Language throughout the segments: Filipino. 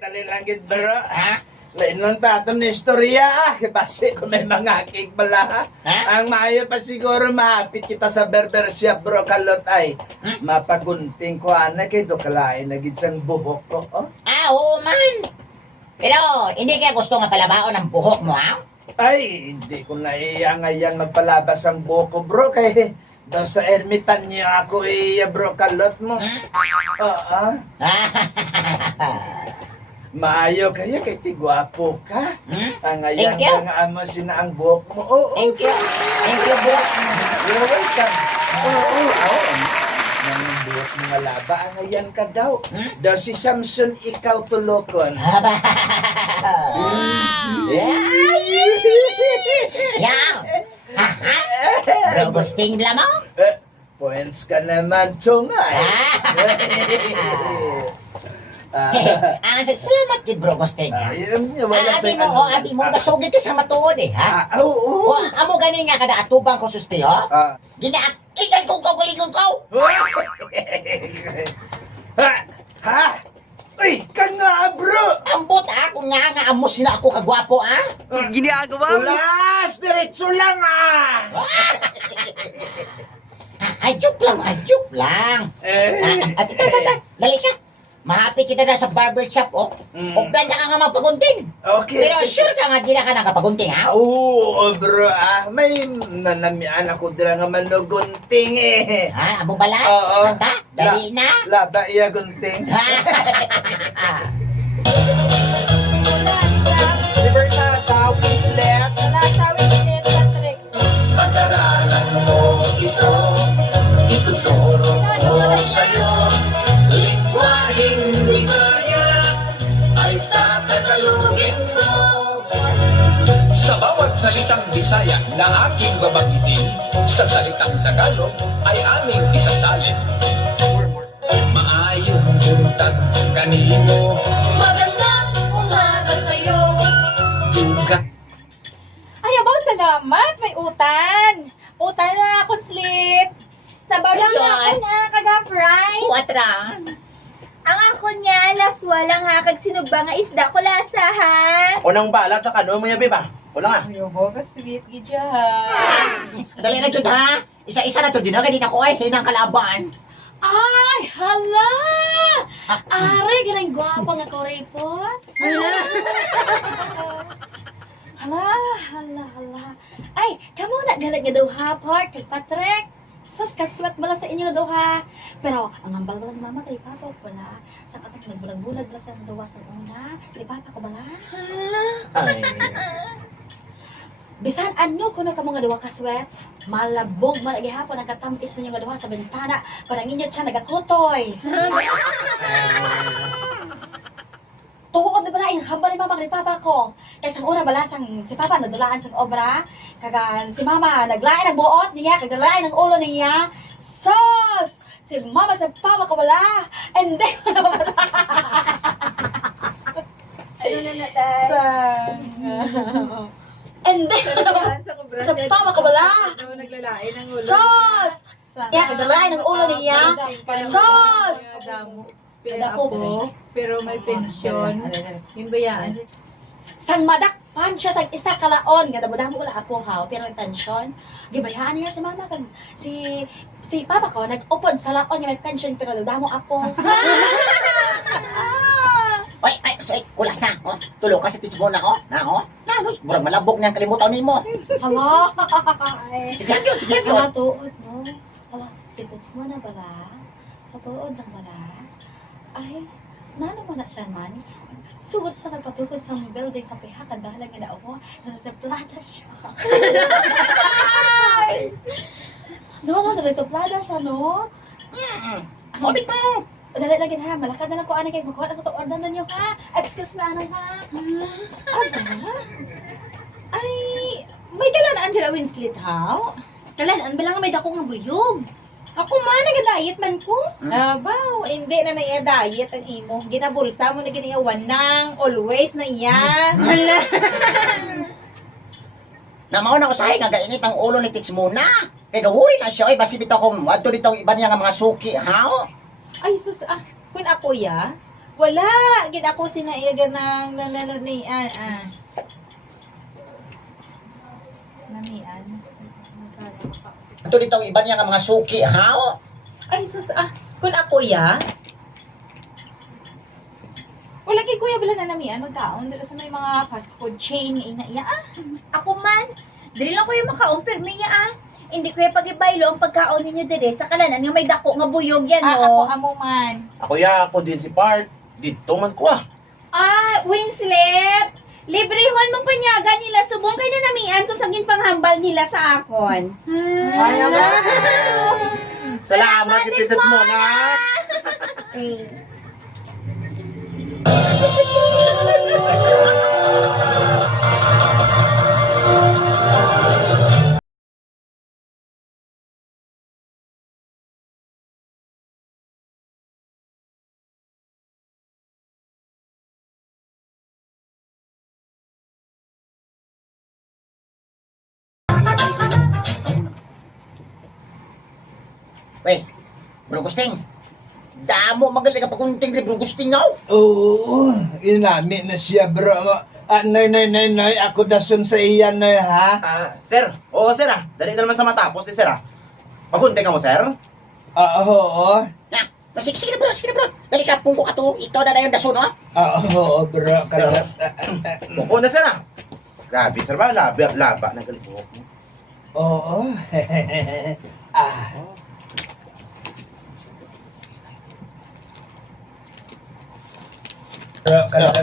dali lang gid bro. Ha? Lain lang tato na istorya. Kasi kung may mga cake pala. Ha? Ang maayo pa siguro mahapit kita sa berber shop bro kalot ay. Mapagunting ko ana kay do kalain lagi sang buhok ko. Oh? Oo man. Pero hindi kaya gusto nga palabaon ang buhok mo, ha? Ay, hindi ko na iyangayan magpalabas ang buhok ko bro kay daw sa ermitan niyo ako bro kalot mo. Oo. Maayo kaya kay tigwapo ka. Ang ayan Thank you. nga amo sina ang buhok mo. Oo. Thank you. Thank you, buhok mo. You're welcome. Oo. Nang buhok mo nga laba, ang ayan ka daw. Daw si Samson ikaw tulokon. Aba. Yang. Bro, gusting lang mo? Points ka naman, Chungay. Ang salamat kid bro, gusting. Ayun niya, wala sa Abi mo, gasugit ka sa matuod ha? Oo. Amo ganin nga kada atubang ko susti, ho? Ginakikan ko kagulingon ko! Ha? Uy, ka nga, bro! Ambot ha, kung nga amos na ako kagwapo, ha? Ginagawa mo. Ulas! Diretso lang, Ay, joke lang. At ito, dali ka. Mahapit kita na sa barbershop, oh. O ganda ka nga mapagunting. Okay. Pero sure ka nga, di na ka nakapagunting, ha? Oo, bro, may nanamian ako dira nga manugunting Ha? Amo bala? Oo. Ata? Dali na? Laba iya gunting. Libertata, Whistlet. Pag-aralan mo ito, ituturo ko sa'yo. Lingwaheng Bisaya ay tatagalogin mo. Sa bawat salitang Bisaya na aking babanggitin, sa salitang Tagalog ay aming isasalin. Maayong buntag kanino, magandang umaga sa'yo. Duga. Ay, abaw, salamat. May utan. Utan na akong slip. Sabaw lang Ayun. ako na, kaga-fries. Kuwatra. Ang ako niya, laswa lang ha, kag sinugba nga isda ko lasa ha. Unang balat sa kano mo niya, biba? Wala nga. Ay, abaw, ka-sweet gidya ha. Dali na jud ha. Isa-isa na to din na din ako ay hinang kalaban. Ay, hala! Are, galing gwapo nga ko report. Hala. Ay, kamo na galag nga daw ha, Park, kag Patrick. Sus, kaswat bala sa inyo daw ha. Pero, ang ambal bala ni mama kay Papa ko bala. Sa katak nagbulag-bulag bala sa dawa sa una. Kay Papa ko bala. Ay. Bisan ano kuno kamo nga duwa ka sweat, malabog malagi hapon ang katampis ninyo nga duha sa bintana para inyo siya nagakutoy. Tuod na bala yung hambal ni mama kay papa ko. Kaya sang una bala sang si papa nadulaan sang obra, kaga si mama naglain ang buot niya, kagalain ang ulo niya. Sos! Si mama sa papa ko bala. And then ano na natay? And then, sa pama ko bala. Naglalain ng ulo. Sos! Kaya kadalain ang ulo niya. Sos! Pero may pensyon. Yung bayaan. Sang madakpan siya sa isa kalaon. Nga dabudamo ko lang ako ha. Pero ang tensyon, gibayaan niya si mama kag si papa ko nag-upod sa laon nga may pension pero dabudamo ako. Oy, kulas na. Oh, tulog ka sa teach mo na, oh. Na, oh. Nanos, murag malabog niyang kalimutan ni mo. Hala! Sige, yun. Hala, tuod, no? Hala, si Tits mo na bala? Sa tuod lang bala? Ay, nano mo na siya man? Sugod sa nagpatukod sa building sa pihakan dahil nga na ako, nasa plata siya. No, nasa plata siya, no? Ano bito? Dali lagi ha, malakad na lang ko anay kay magkuha ako sa order na niyo ha. Excuse me anay ha. Ano? Ay, may dalanaan sila Winslet ha? Dalanaan ba lang may dako nga buyog? Ako man, nag-diet man ko. Abaw, hindi na diet ang imo. Ginabulsa mo na giniyawan ng always na iya. Namaw na usahay nga gainit ang ulo ni Tits muna. Kaya gawuri na siya, basi bitaw kong wadto dito ang iba niya nga mga suki, ha? Ay, sus, kun ako ya, Wala, gid ako sinaiga ng nananian. Namian. Ito dito ang iba niya ka mga suki, ha? Ay, sus, kung ako ya, wala kay kuya bala na namian, magkaon, dito sa may mga fast food chain, ina Ako man, dili lang ko yung makaon, pero niya Hindi ko yung pag-ibaylo ang pagkaon ninyo dire sa kalanan nga may dako nga buyog yan, Ako no? amo man. Ako din si Part. Dito man ko Winslet! Librehon mong panyaga nila, subong kayo na namian kung sangin panghambal nila sa akon. Salamat ito sa Mona. Wey, Bro Gusting. Damo magaling ka pagunting rin, Bro Gusting, no? Oo, inami na siya bro. Nay, ako dason sa iyan na ha. Sir. Oo, sir Dali na naman sa matapos sir Pagunti ka mo, sir? Oo. Na, sige na bro. Dali ka, pungko ka to. Ikaw na yung daso, no? Oo, bro. Kalot. Oo na, sir Grabe, sir ba? Laba ng galibok mo. Oo. Bro, kalot.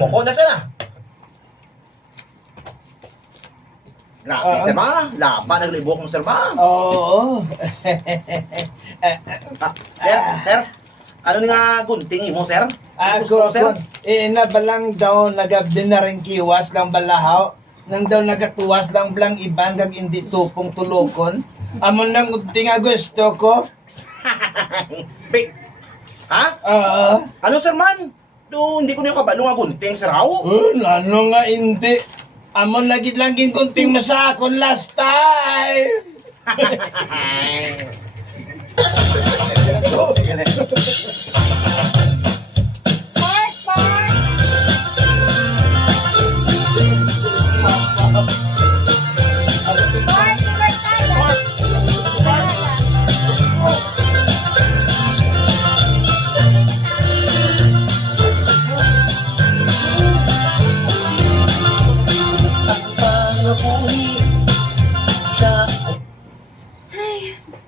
Oo na, sir Grabe, sir ba? Laba ng galibok mo, sir ba? Oo. Sir? Ano nga gunting mo, sir? Ako, nabalang daw nagabinaring kiwas lang balahaw. Nang daw nagatuwas lang blang iban kag hindi tupong tulokon. Amon nang unting nga gusto ko. Wait. Ha? Oo. Ano, sir man? Hindi ko niyo kabalo nga gunting, sir Raw. Ano nga hindi. Amon lagi lang kunting masakon last time.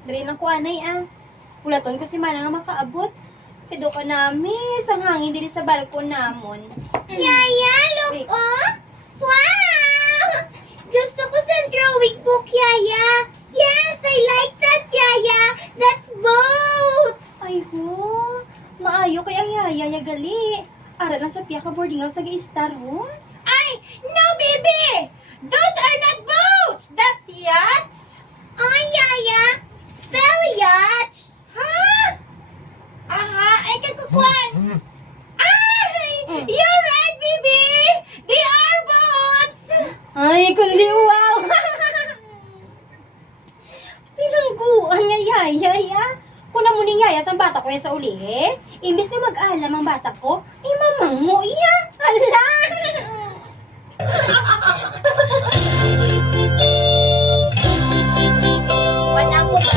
Dali lang ko anay Ulaton ko si Mana nga makaabot. Pido ka nami, sang hangin dili sa balkon namon. Yaya, look, Wow! Gusto ko sa drawing book, Yaya. Yes, I like that, Yaya. That's boats. Ay ho, maayo kay ang yaya gali. Aral lang sa piya ka boarding house nag-i-star ho. Ay, no, baby. Those are not boats. That's yachts. Oh, Yaya. Spell yacht. Ha? Ay, kakukuan. Ay, you're right, baby. They are boats. Ay, kundi wow! Pinangguan nga yaya. Kuna mo ning yaya sa bata ko sa ulihe. Imbis na mag-alam ang bata ko, mamang mo iya. Hala! Wala ko ba?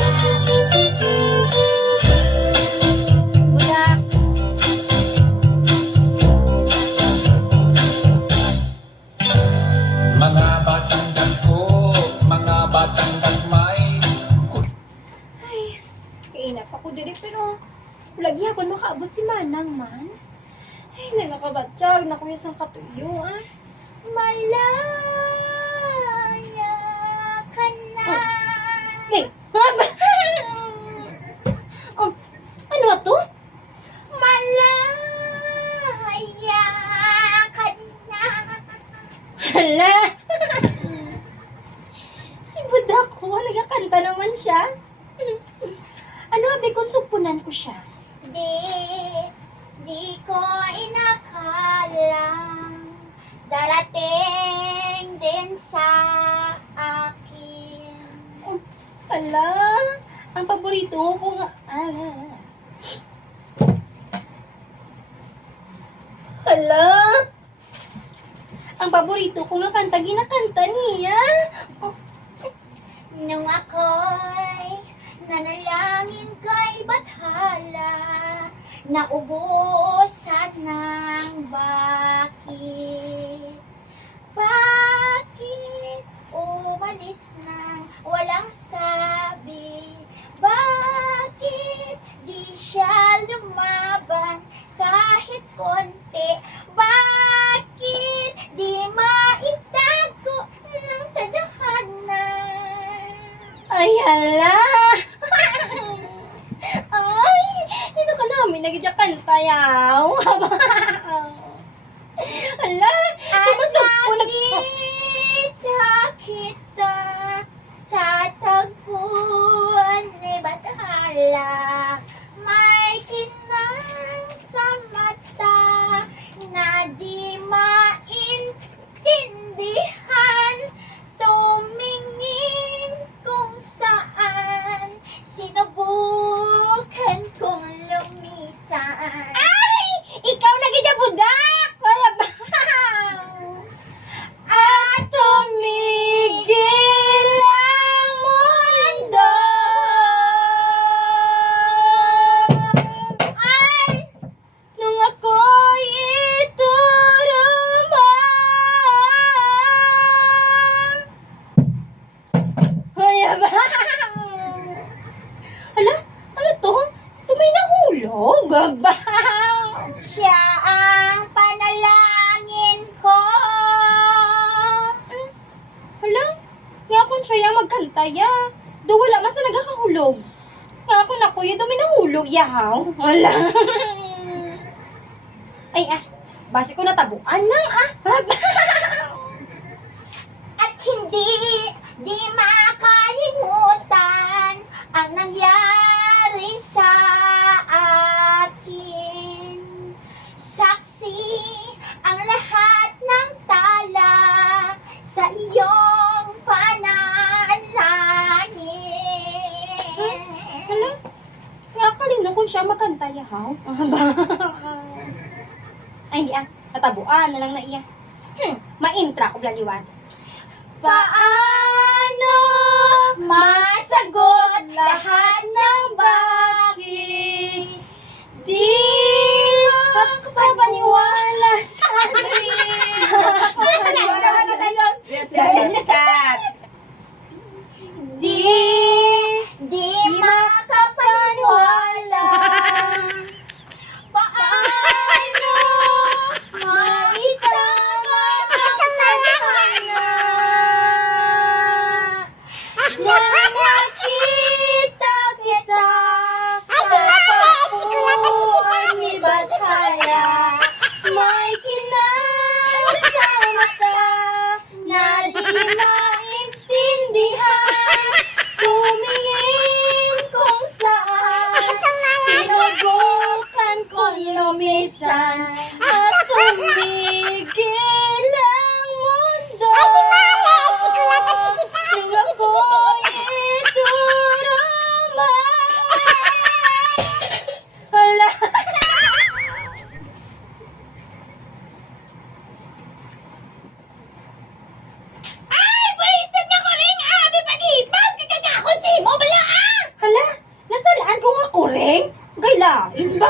Wala. Mga batang dagko, mga batang dagmay. Ay, kainap ako diri pero lagi ako makaabot si Manang man. Ay, hindi nakabatsyag na kuya sang katuyo Malaya ka na. Hey, oh, ano to? Malaya ka na. Hala! Si Buda ko, nagkakanta naman siya. Ano, abe, kung supunan ko siya? Di ko inakalang darating din sa akin. Oh, hala! Ang paborito ko nga. Hala! Ang paborito ko nga kanta, ginakanta niya. Nung ako'y nanalangin kay Bathala, naubusan ng bakit. Bakit umalis nang walang sabi? Bakit di siya lumaban kahit konti? Bakit di maitago ng tadhana? Ay, hala! Ay, dito ka namin nagidya kanta yaw. Hala, tumasok po Nakita kita sa tagpuan ni Bathala. May kinang sa mata na di maintindihan. Tumingin kung saan, sinubukan kong lumisan. Ay! Ikaw nagidya budak! Kaya ba? At tumigil ang mundo. Ay! Nung ako'y ituruma. Kaya ba? Hala, ano to? Ito may nahulog. Ba? Siya ang panalangin ko. Hala, nga kung siya yung magkanta ya. Do wala man sa nagkakahulog. Nga kung ako yun, may nahulog yahaw. Hala. Ay base ko natabuan lang At hindi di makalimutan ang nangyari sa akin. Saksi ang lahat ng tala sa iyong panalangin. Hala, nga kalino kung siya magkanta yahaw. Ay, hindi natabuan na lang na iya. Ma-intra ko blaliwan. Paano masagot lahat ng bakit? Di makapaniwala sa akin. Wala tayo. Di makapaniwala. Paano maitama ang tadhana na nakita kita sa tagpuan ni Bathala? May kinang sa mata na di maintindihan. Tumingin kung saan, sinubukan kong lumisan at tumigil ang mundo. Nung ako'y ituruma. Hala. Ay, buwisan na ko rin, abi pag-ibas, kagagakon si mo, bala Hala, nasalaan ko nga kuring? Gaylain ba?